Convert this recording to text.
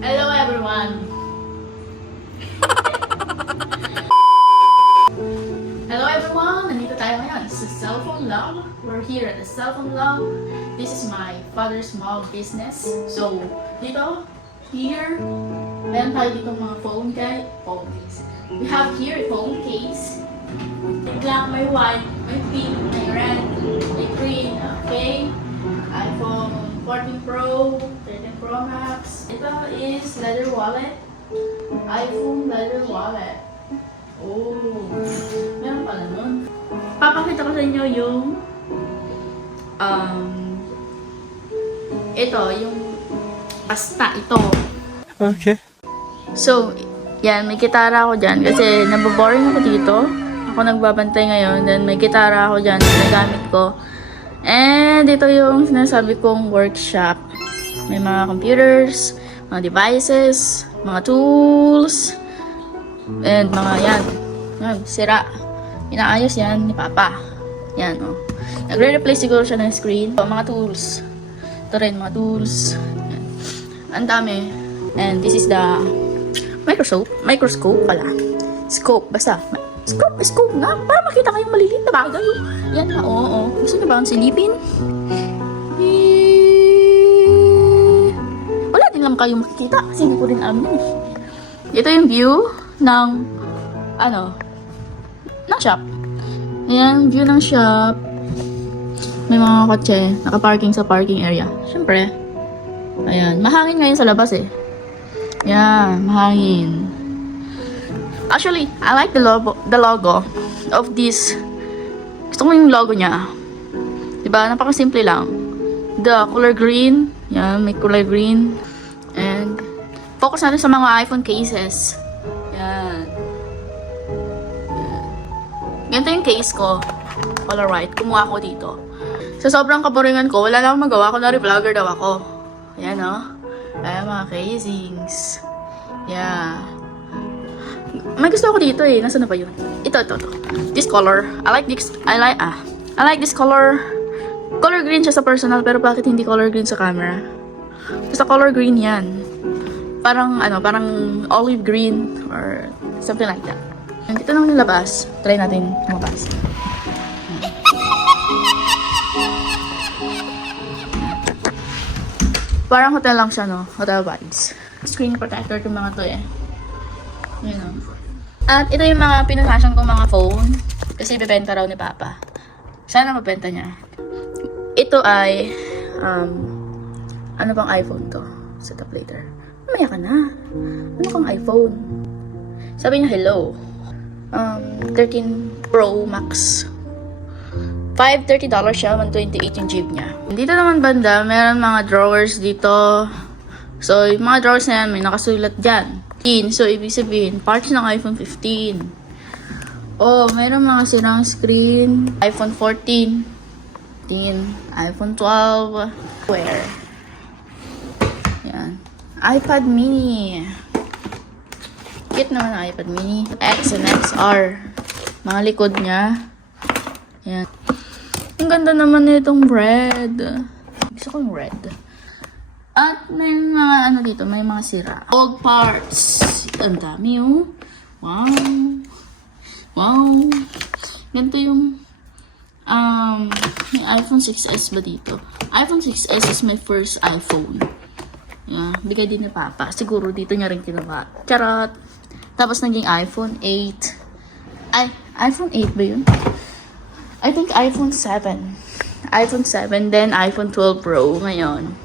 Hello everyone! Hello everyone! Nandito tayo ngayon sa Cellphone Love. We're here at the Cellphone Love. This is my father's small business. So, here, meron tayo dito mga phone case. We have here a phone case. Biglang may white, may pink, may red, may green, okay? iPhone 14 Pro, 13 Pro Max. Ito is leather wallet. iPhone leather wallet. Oh, meron pala nun. Papakita ko sa inyo yung ito, yung pasta ito. Okay. So, yan, may gitara ako dyan kasi naboboring ako dito. Ako nagbabantay ngayon, then may gitara ako dyan na nagamit ko. And ito yung sinasabi kong workshop. May mga computers, mga devices, mga tools, and mga yan. Sira. Inaayos yan ni Papa. Yan, oh. Nagre-replace siguro siya ng screen. So, mga tools. Ito rin, mga tools. Yan. Ang dami. And this is the microscope pala. Scope, basta. Scope nga. Para makita kayong maliliit na bagay. Yan na, oo. Gusto niyo ba ang silipin? Wala din lang kayong makikita kasi hindi ko rin alam yun. Ito yung view ng ng shop. Ayan, view ng shop. May mga kotse. Nakaparking sa parking area. Siyempre. Ayan. Mahangin ngayon sa labas eh. Ayan, mahangin. Actually, I like the logo of this. Gusto ko yung logo niya. Diba? Napakasimple lang. The color green. Yan, may color green. And, focus natin sa mga iPhone cases. Yan. Ganito yung case ko. Color white. Kumuha ko dito. Sa sobrang kaboringan ko, wala na akong magawa. Kunwari vlogger daw ako. Ayan, oh. Ayan, mga casings. Yeah. May gusto ako dito eh. Nasaan na ba yun? Ito. This color. I like this color. Color green siya sa personal, pero bakit hindi color green sa camera? Basta color green yan. Parang olive green or something like that. Dito naman yung labas. Try natin lumabas. Parang hotel lang siya, no? Hotel vibes. Screen protector itong mga to eh. Yun, no? At ito yung mga pinasasyon kong mga phone. Kasi bibenta raw ni Papa. Sana mabenta niya. Ito ay, ano bang iPhone to? Set up later. Mamaya ka na. Ano kang iPhone? Sabi niya, hello. 13 Pro Max. $530 siya, $128 yung GB niya. Dito naman banda, meron mga drawers dito. So, yung mga drawers na yan, may nakasulat dyan. So, ibig sabihin, parts ng iPhone 15. Oh, meron mga sirang screen. iPhone 14. iPhone 12. Where? Yan. iPad mini. Cute naman ang iPad mini. X and XR. Mga likod niya. Yan. Ang ganda naman nitong red. Gusto ko yung red. At may mga dito, may mga sira. Old parts. Ang dami oh. Wow. Ganito yung may iPhone 6s ba dito? iPhone 6s is my first iPhone. Yeah, bigay din ni Papa. Siguro dito niya rin kinuha. Charot. Tapos naging iPhone 8. Ay, iPhone 8 ba yun? I think iPhone 7. iPhone 7, then iPhone 12 Pro ngayon.